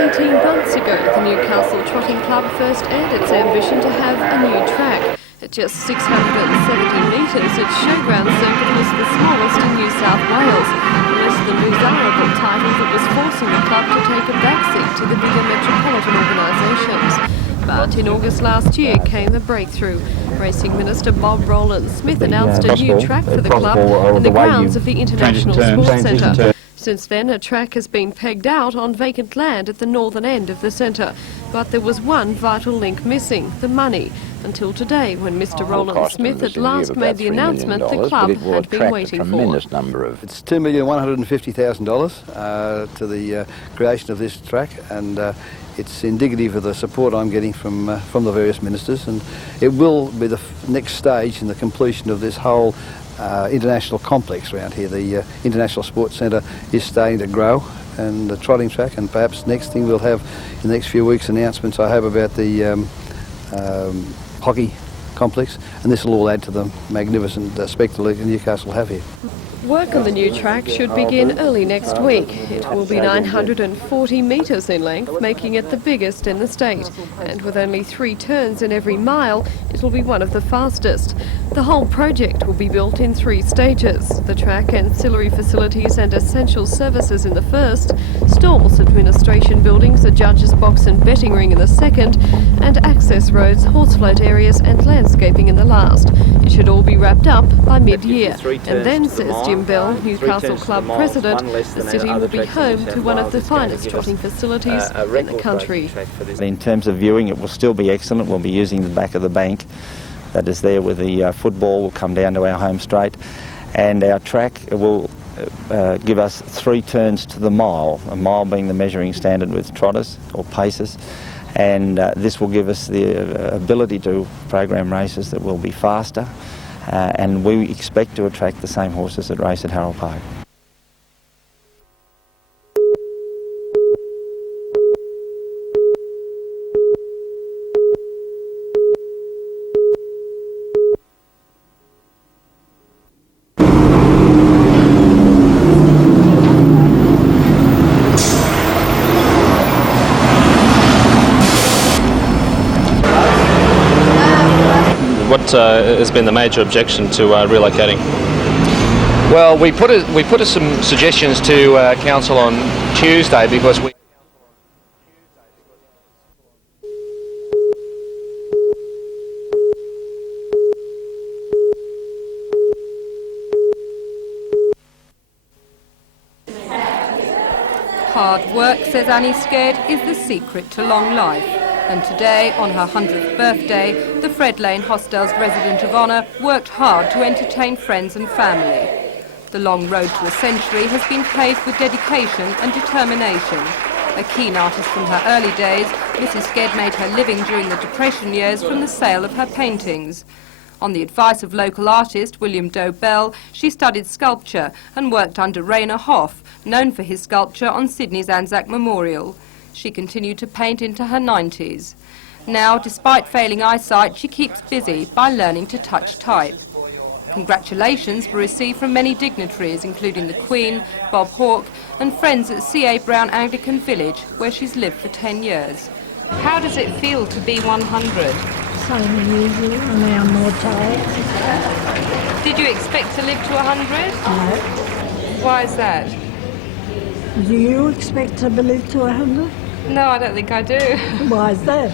18 months ago, the Newcastle Trotting Club first aired its ambition to have a new track. At just 670 metres, its showground circuit was the smallest in New South Wales, less the desirable title that was forcing the club to take a backseat to the bigger metropolitan organisations. But in August last year came the breakthrough. Racing Minister Bob Rowland-Smith announced a new track for the club in the grounds of the International Sports Centre. Since then, a track has been pegged out on vacant land at the northern end of the centre. But there was one vital link missing, the money. Until today, when Mr Rowland-Smith at last made the announcement the club had been waiting for. It's $2,150,000 to the creation of this track, and it's indicative of the support I'm getting from the various ministers, and it will be the next stage in the completion of this whole international complex around here. The International Sports Centre is starting to grow, and the trotting track, and perhaps next thing we'll have in the next few weeks announcements I have about the hockey complex, and this will all add to the magnificent spectacle that Newcastle have here. Work on the new track should begin early next week. It will be 940 metres in length, making it the biggest in the state. And with only 3 turns in every mile, it will be one of the fastest. The whole project will be built in 3 stages. The track, ancillary facilities and essential services in the first, stalls, administration buildings, a judge's box and betting ring in the second, and access roads, horse float areas and landscaping in the last. It should all be wrapped up by mid-year. And then, says Jim Bell, Newcastle Club President, the city will be home to one of the finest trotting facilities in the country. In terms of viewing, it will still be excellent. We'll be using the back of the bank that is there with the football. Will come down to our home straight, and our track will give us 3 turns to the mile, a mile being the measuring standard with trotters or pacers. And this will give us the ability to program races that will be faster, and we expect to attract the same horses that race at Harold Park. What has been the major objection to relocating? Well, we put some suggestions to council on Tuesday because we. Hard work, says Annie Scared, is the secret to long life. And today, on her 100th birthday, the Fred Lane Hostel's resident of honour worked hard to entertain friends and family. The long road to a century has been paved with dedication and determination. A keen artist from her early days, Mrs Scared made her living during the Depression years from the sale of her paintings. On the advice of local artist William Doe Bell, she studied sculpture and worked under Rainer Hoff, known for his sculpture on Sydney's Anzac Memorial. She continued to paint into her 90s. Now, despite failing eyesight, she keeps busy by learning to touch type. Congratulations were received from many dignitaries, including the Queen, Bob Hawke, and friends at C.A. Brown Anglican Village, where she's lived for 10 years. How does it feel to be 100? Same as usual, and now I'm more tired. Did you expect to live to 100? No. Why is that? Do you expect to live to 100? No, I don't think I do. Why is that?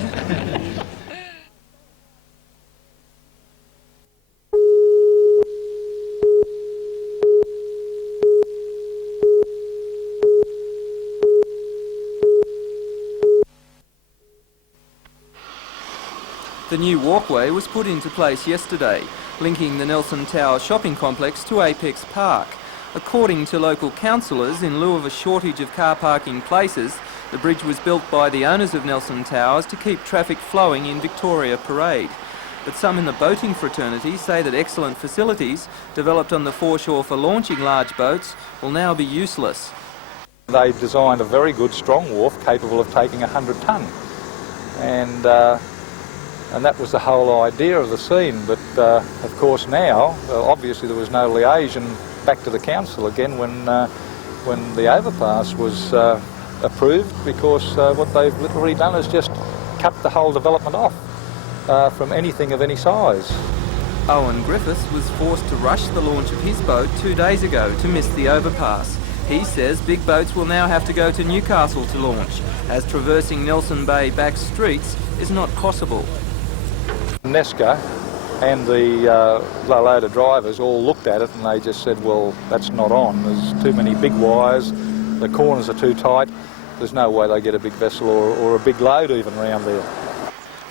The new walkway was put into place yesterday, linking the Nelson Tower shopping complex to Apex Park. According to local councillors, in lieu of a shortage of car parking places, the bridge was built by the owners of Nelson Towers to keep traffic flowing in Victoria Parade. But some in the boating fraternity say that excellent facilities, developed on the foreshore for launching large boats, will now be useless. They designed a very good strong wharf capable of taking 100 tonne. And that was the whole idea of the scene. But of course now, obviously there was no liaison back to the council again when the overpass was approved because what they've literally done is just cut the whole development off from anything of any size. Owen Griffiths was forced to rush the launch of his boat 2 days ago to miss the overpass. He says big boats will now have to go to Newcastle to launch, as traversing Nelson Bay back streets is not possible. Nesca and the low loader drivers all looked at it and they just said, well, that's not on. There's too many big wires, the corners are too tight, there's no way they get a big vessel or a big load even around there.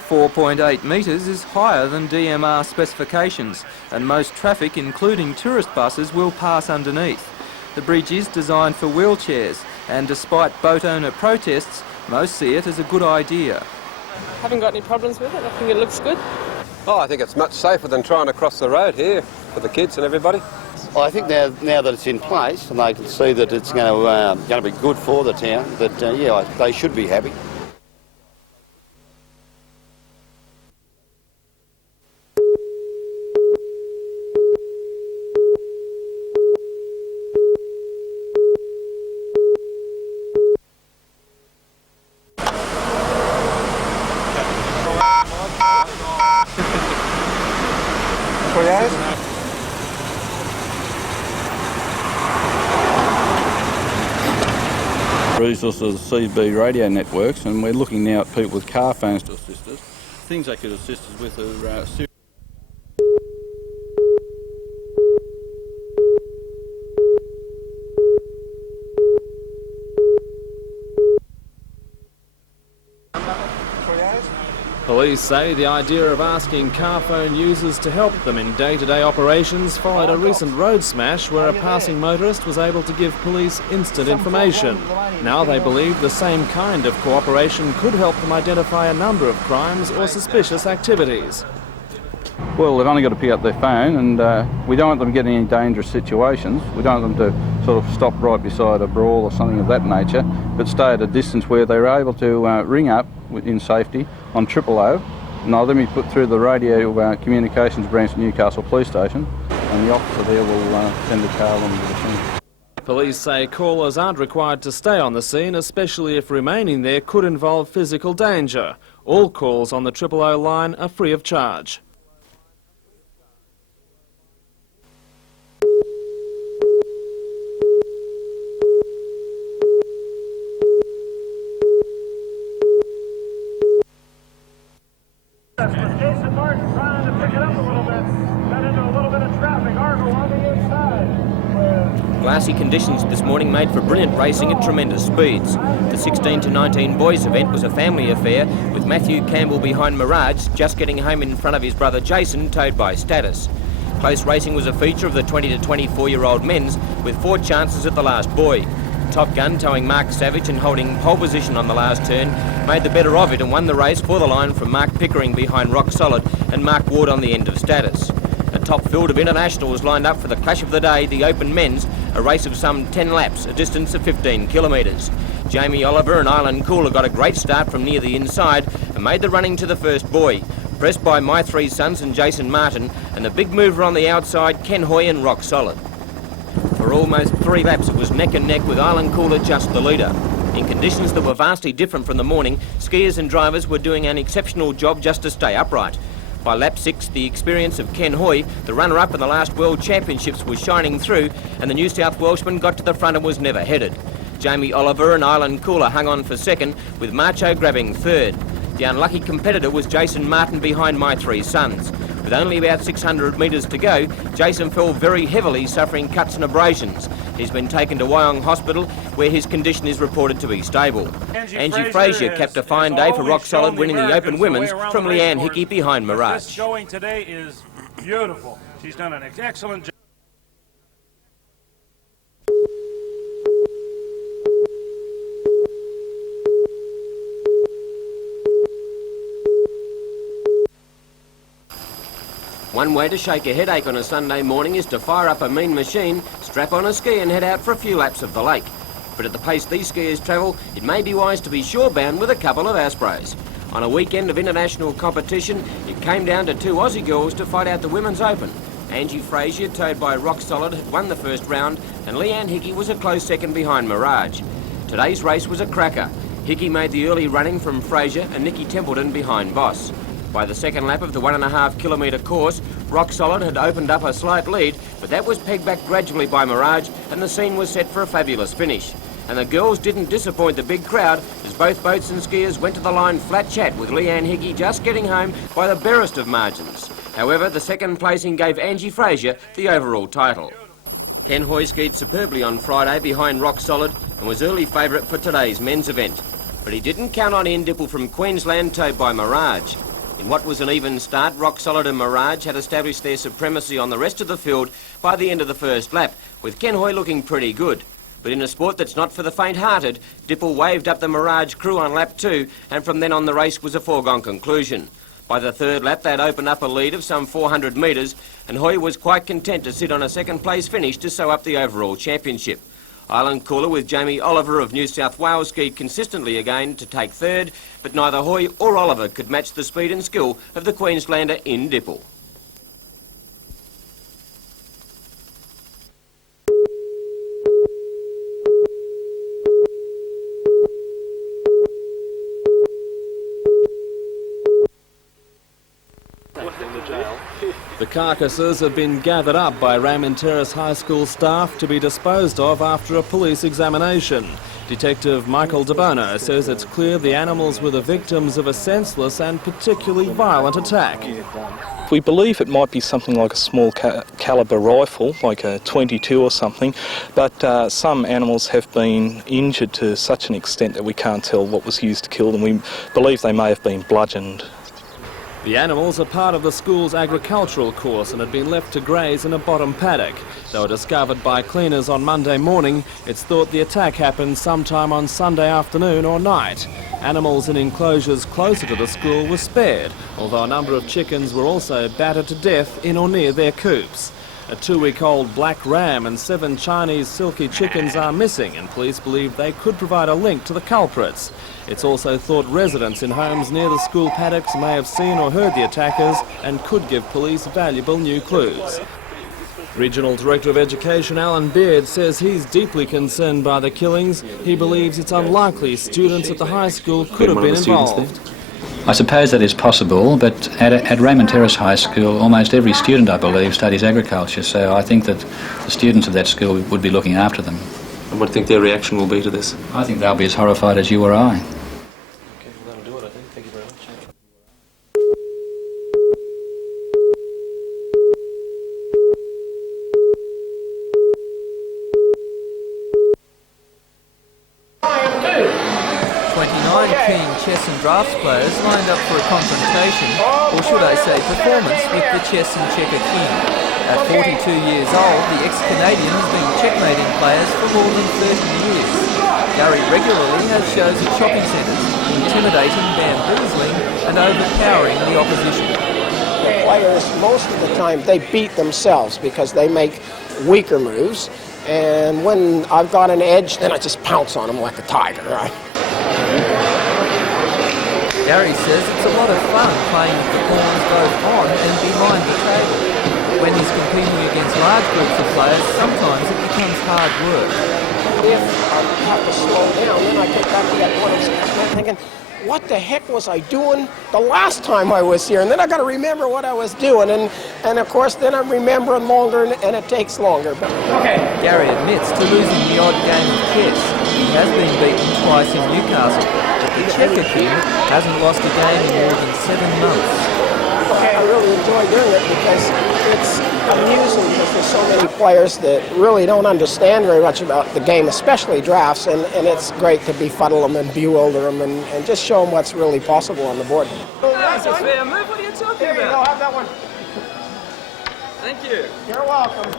4.8 metres is higher than DMR specifications, and most traffic, including tourist buses, will pass underneath. The bridge is designed for wheelchairs, and despite boat owner protests, most see it as a good idea. Haven't got any problems with it. I think it looks good. Oh, I think it's much safer than trying to cross the road here for the kids and everybody. Well, I think now that it's in place and they can see that it's going to be good for the town, that yeah, they should be happy. Resources CB radio networks, and we're looking now at people with car phones to assist us. Things they could assist us with are Police say the idea of asking car phone users to help them in day-to-day operations followed a recent road smash where a passing motorist was able to give police instant information. Now they believe the same kind of cooperation could help them identify a number of crimes or suspicious activities. well, they've only got to pick up their phone, and we don't want them getting in dangerous situations. We don't want them to sort of stop right beside a brawl or something of that nature, but stay at a distance where they're able to ring up in safety on 000, and they'll then be put through the radio communications branch at Newcastle Police Station, and the officer there will send a car along to the scene. Police say callers aren't required to stay on the scene, especially if remaining there could involve physical danger. All calls on the 000 line are free of charge. Jason Martin trying to pick it up a little bit. Got into a little bit of traffic. Argo on the inside. Glassy conditions this morning made for brilliant racing at tremendous speeds. The 16 to 19 boys event was a family affair, with Matthew Campbell behind Mirage, just getting home in front of his brother Jason, towed by Status. Close racing was a feature of the 20 to 24-year-old men's, with 4 chances at the last buoy. Top Gun, towing Mark Savage and holding pole position on the last turn, made the better of it and won the race for the line from Mark Pickering behind Rock Solid and Mark Ward on the end of Status. A top field of internationals lined up for the clash of the day, the Open Men's, a race of some 10 laps, a distance of 15 kilometres. Jamie Oliver and Island Cooler got a great start from near the inside and made the running to the first buoy, pressed by My Three Sons and Jason Martin, and the big mover on the outside, Ken Hoy and Rock Solid. For almost 3 laps it was neck and neck with Island Cooler just the leader. In conditions that were vastly different from the morning, skiers and drivers were doing an exceptional job just to stay upright. By lap 6, the experience of Ken Hoy, the runner-up in the last World Championships, was shining through, and the New South Welshman got to the front and was never headed. Jamie Oliver and Island Cooler hung on for second, with Marcho grabbing third. The unlucky competitor was Jason Martin behind My Three Sons. With only about 600 metres to go, Jason fell very heavily, suffering cuts and abrasions. He's been taken to Wyong Hospital, where his condition is reported to be stable. Angie Frazier capped a fine day for Rock Solid, winning the Open Women's from Leanne Hickey behind Mirage. This showing today is beautiful. She's done an excellent job. One way to shake a headache on a Sunday morning is to fire up a mean machine, strap on a ski and head out for a few laps of the lake. But at the pace these skiers travel, it may be wise to be shore-bound with a couple of Aspros. On a weekend of international competition, it came down to 2 Aussie girls to fight out the Women's Open. Angie Frazier, towed by Rock Solid, had won the first round, and Leanne Hickey was a close second behind Mirage. Today's race was a cracker. Hickey made the early running from Fraser and Nicky Templeton behind Boss. By the second lap of the 1.5 kilometre course, Rock Solid had opened up a slight lead, but that was pegged back gradually by Mirage and the scene was set for a fabulous finish. And the girls didn't disappoint the big crowd as both boats and skiers went to the line flat chat, with Leanne Hickey just getting home by the barest of margins. However, the second placing gave Angie Fraser the overall title. Ken Hoy skied superbly on Friday behind Rock Solid and was early favourite for today's men's event. But he didn't count on Ian Dipple from Queensland, towed by Mirage. In what was an even start, Rock Solid and Mirage had established their supremacy on the rest of the field by the end of the first lap, with Ken Hoy looking pretty good. But in a sport that's not for the faint-hearted, Dipple waved up the Mirage crew on lap 2, and from then on the race was a foregone conclusion. By the third lap, they'd opened up a lead of some 400 metres, and Hoy was quite content to sit on a second-place finish to sew up the overall championship. Island Cooler with Jamie Oliver of New South Wales skied consistently again to take third, but neither Hoy or Oliver could match the speed and skill of the Queenslander in Dipple. The carcasses have been gathered up by Raymond Terrace High School staff to be disposed of after a police examination. Detective Michael DeBono says it's clear the animals were the victims of a senseless and particularly violent attack. We believe it might be something like a small caliber rifle, like a 22 or something, but some animals have been injured to such an extent that we can't tell what was used to kill them. We believe they may have been bludgeoned. The animals are part of the school's agricultural course and had been left to graze in a bottom paddock. They were discovered by cleaners on Monday morning. It's thought the attack happened sometime on Sunday afternoon or night. Animals in enclosures closer to the school were spared, although a number of chickens were also battered to death in or near their coops. A 2-week-old black ram and 7 Chinese silky chickens are missing, and police believe they could provide a link to the culprits. It's also thought residents in homes near the school paddocks may have seen or heard the attackers and could give police valuable new clues. Regional Director of Education Alan Beard says he's deeply concerned by the killings. He believes it's unlikely students at the high school could have been involved. I suppose that is possible, but at Raymond Terrace High School, almost every student, I believe, studies agriculture, so I think that the students of that school would be looking after them. And what do you think their reaction will be to this? I think they'll be as horrified as you or I. Okay, well, that'll do it, I think. Thank you very much. Keen chess and drafts players lined up for a confrontation, or should I say performance, with the chess and checker king. At 42 years old, the ex-Canadian has been checkmating players for more than 30 years. Gary regularly has shows at shopping centres, intimidating, bamboozling and overpowering the opposition. The players, most of the time, they beat themselves because they make weaker moves, and when I've got an edge, then I just pounce on them like a tiger, right? Gary says it's a lot of fun playing with the pawns both on and behind the table. When he's competing against large groups of players, sometimes it becomes hard work. If I have to slow down, then I get back to that point of thinking, what the heck was I doing the last time I was here? And then I got to remember what I was doing, and of course then I'm remembering longer, and it takes longer. But okay. Gary admits to losing the odd game of chess. He has been beaten twice in Newcastle. The checker king hasn't lost a game in more than 7 months. Okay, I really enjoy doing it because it's amusing because there's so many players that really don't understand very much about the game, especially drafts, and it's great to befuddle them and bewilder them and just show them what's really possible on the board. That's a fair move. What are you talking about? Here you go, have that one. Thank you. You're welcome.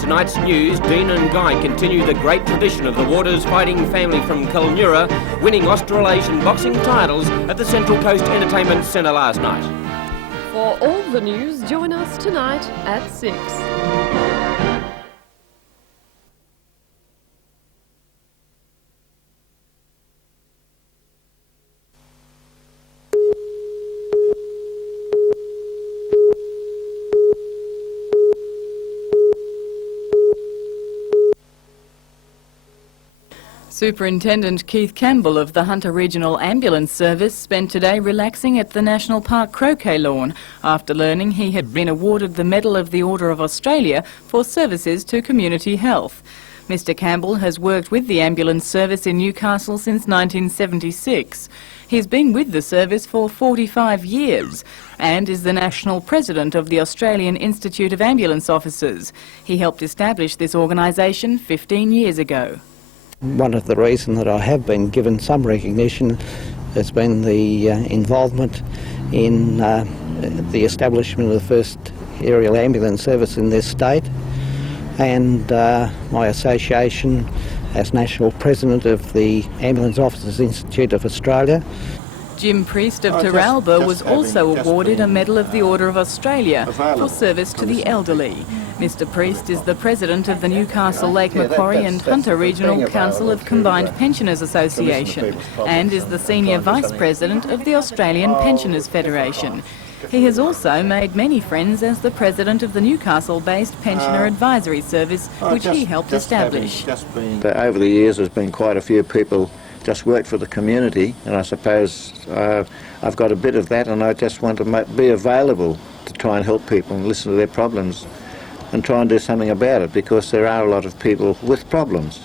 Tonight's news, Dean and Guy continue the great tradition of the Waters fighting family from Kulnura, winning Australasian boxing titles at the Central Coast Entertainment Centre last night. For all the news, join us tonight at 6. Superintendent Keith Campbell of the Hunter Regional Ambulance Service spent today relaxing at the National Park croquet lawn after learning he had been awarded the Medal of the Order of Australia for services to community health. Mr Campbell has worked with the ambulance service in Newcastle since 1976. He's been with the service for 45 years and is the national president of the Australian Institute of Ambulance Officers. He helped establish this organisation 15 years ago. One of the reasons that I have been given some recognition has been the involvement in the establishment of the first aerial ambulance service in this state, and my association as National President of the Ambulance Officers Institute of Australia. Jim Priest of Terralba was also awarded a Medal of the Order of Australia for service to the elderly. Mr Priest is the president of the Newcastle, Lake Macquarie and Hunter Regional Council of Combined Pensioners Association and is the senior vice president of the Australian Pensioners Federation. He has also made many friends as the president of the Newcastle-based Pensioner Advisory Service, which he helped establish. Over the years there's been quite a few people just worked for the community, and I suppose I've got a bit of that, and I just want to be available to try and help people and listen to their problems and try and do something about it, because there are a lot of people with problems.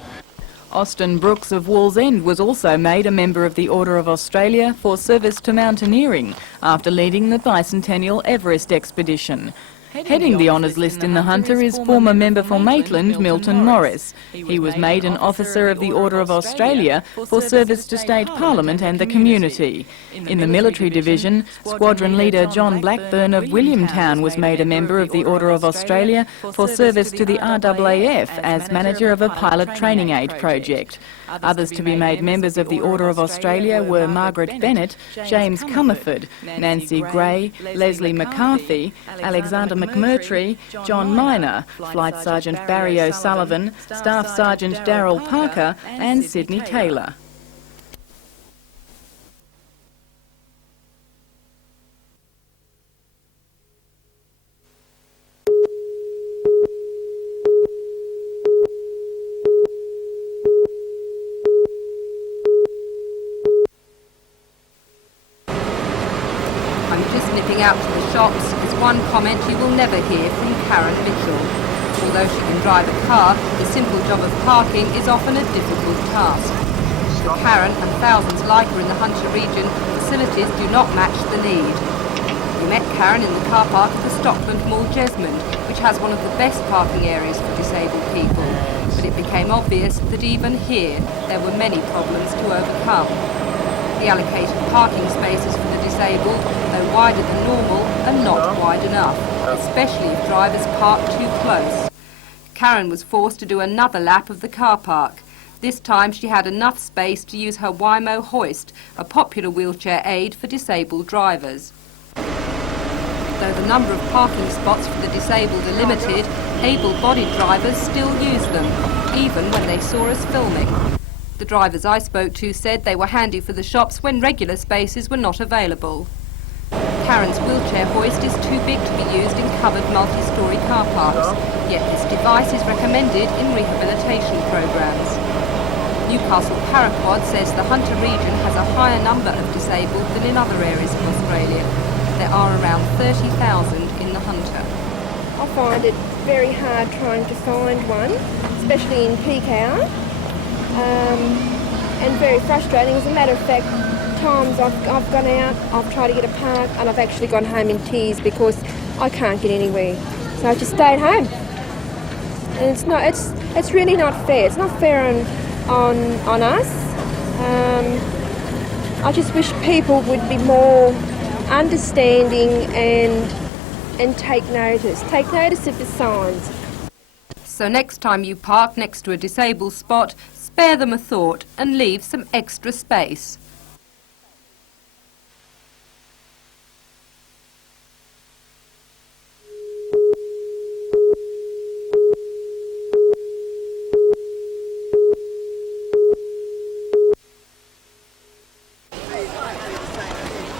Austin Brooks of Wallsend was also made a member of the Order of Australia for service to mountaineering after leading the bicentennial Everest expedition. Heading the honours list in the Hunter is former member for Maitland, Milton Norris. He was made an Officer of the Order of Australia for service to State Parliament and the community. In the military division, Squadron Leader John Blackburn of Williamtown was made a member of the Order of Australia for service to the RAAF as manager of a pilot training aid project. Others to be made members of the Order of Australia were Margaret Bennett, James Comerford, Nancy Gray, Leslie McCarthy, Alexander McMurtry, John Miner, Flight Sergeant Barry O'Sullivan, Staff Sergeant Darryl Parker and Sydney Taylor. Out to the shops is one comment you will never hear from Karen Mitchell. Although she can drive a car, the simple job of parking is often a difficult task. For Karen and thousands like her in the Hunter region, facilities do not match the need. We met Karen in the car park of the Stockland Mall Jesmond, which has one of the best parking areas for disabled people. But it became obvious that even here there were many problems to overcome. The allocated parking spaces for the disabled, though wider than normal, are not wide enough, especially if drivers park too close. Karen was forced to do another lap of the car park. This time she had enough space to use her Waymo hoist, a popular wheelchair aid for disabled drivers. Though the number of parking spots for the disabled are limited, able-bodied drivers still use them, even when they saw us filming. The drivers I spoke to said they were handy for the shops when regular spaces were not available. Karen's wheelchair hoist is too big to be used in covered multi-storey car parks, yet this device is recommended in rehabilitation programmes. Newcastle Paraquad says the Hunter region has a higher number of disabled than in other areas of Australia. There are around 30,000 in the Hunter. I find it very hard trying to find one, especially in peak hour. And very frustrating. As a matter of fact, times I've gone out, I've tried to get a park, and I've actually gone home in tears because I can't get anywhere. So I just stayed home. And it's really not fair. It's not fair on us. I just wish people would be more understanding and take notice of the signs. So next time you park next to a disabled spot, spare them a thought and leave some extra space.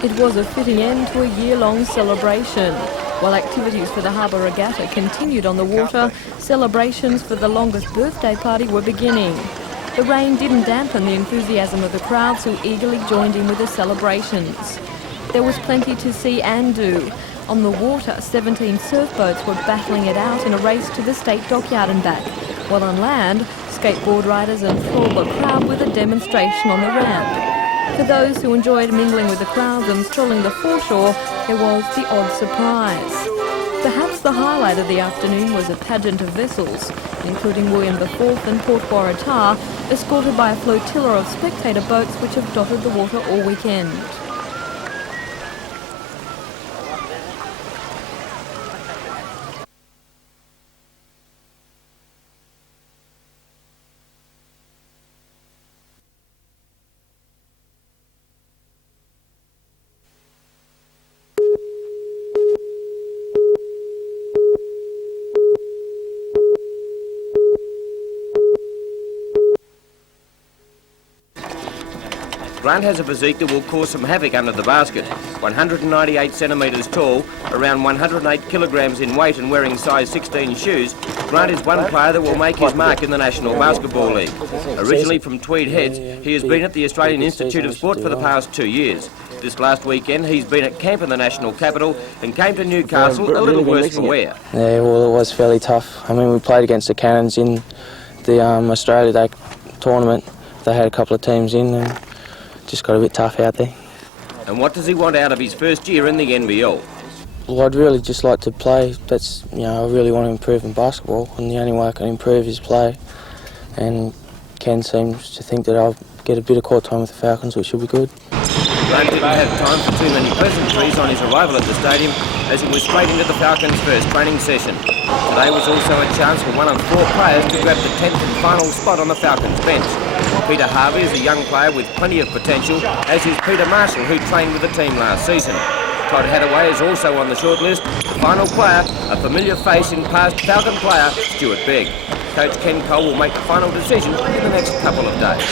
It was a fitting end to a year-long celebration. While activities for the Harbour Regatta continued on the water, celebrations for the longest birthday party were beginning. The rain didn't dampen the enthusiasm of the crowds who eagerly joined in with the celebrations. There was plenty to see and do. On the water, 17 surfboats were battling it out in a race to the state dockyard and back, while on land, skateboard riders enthralled the crowd with a demonstration on the ramp. For those who enjoyed mingling with the crowds and strolling the foreshore, there was the odd surprise. Perhaps the highlight of the afternoon was a pageant of vessels, including William IV and Port Waratah, escorted by a flotilla of spectator boats which have dotted the water all weekend. Grant has a physique that will cause some havoc under the basket. 198 centimetres tall, around 108 kilograms in weight and wearing size 16 shoes, Grant is one player that will make his mark in the National Basketball League. Originally from Tweed Heads, he has been at the Australian Institute of Sport for the past 2 years. This last weekend he's been at camp in the national capital and came to Newcastle a little worse for wear. Yeah, well, it was fairly tough. I mean, we played against the Cannons in the Australia Day tournament. They had a couple of teams in and just got a bit tough out there. And what does he want out of his first year in the NBL? Well, I'd really just like to play. That's, you know, I really want to improve in basketball, and the only way I can improve is play. And Ken seems to think that I'll get a bit of court time with the Falcons, which should be good. Grant didn't have time for too many pleasantries on his arrival at the stadium, as he was straight into the Falcons' first training session. Today was also a chance for one of 4 players to grab the 10th and final spot on the Falcons bench. Peter Harvey is a young player with plenty of potential, as is Peter Marshall, who trained with the team last season. Todd Hadaway is also on the shortlist. The final player, a familiar face in past Falcon player, Stuart Begg. Coach Ken Cole will make the final decision in the next couple of days.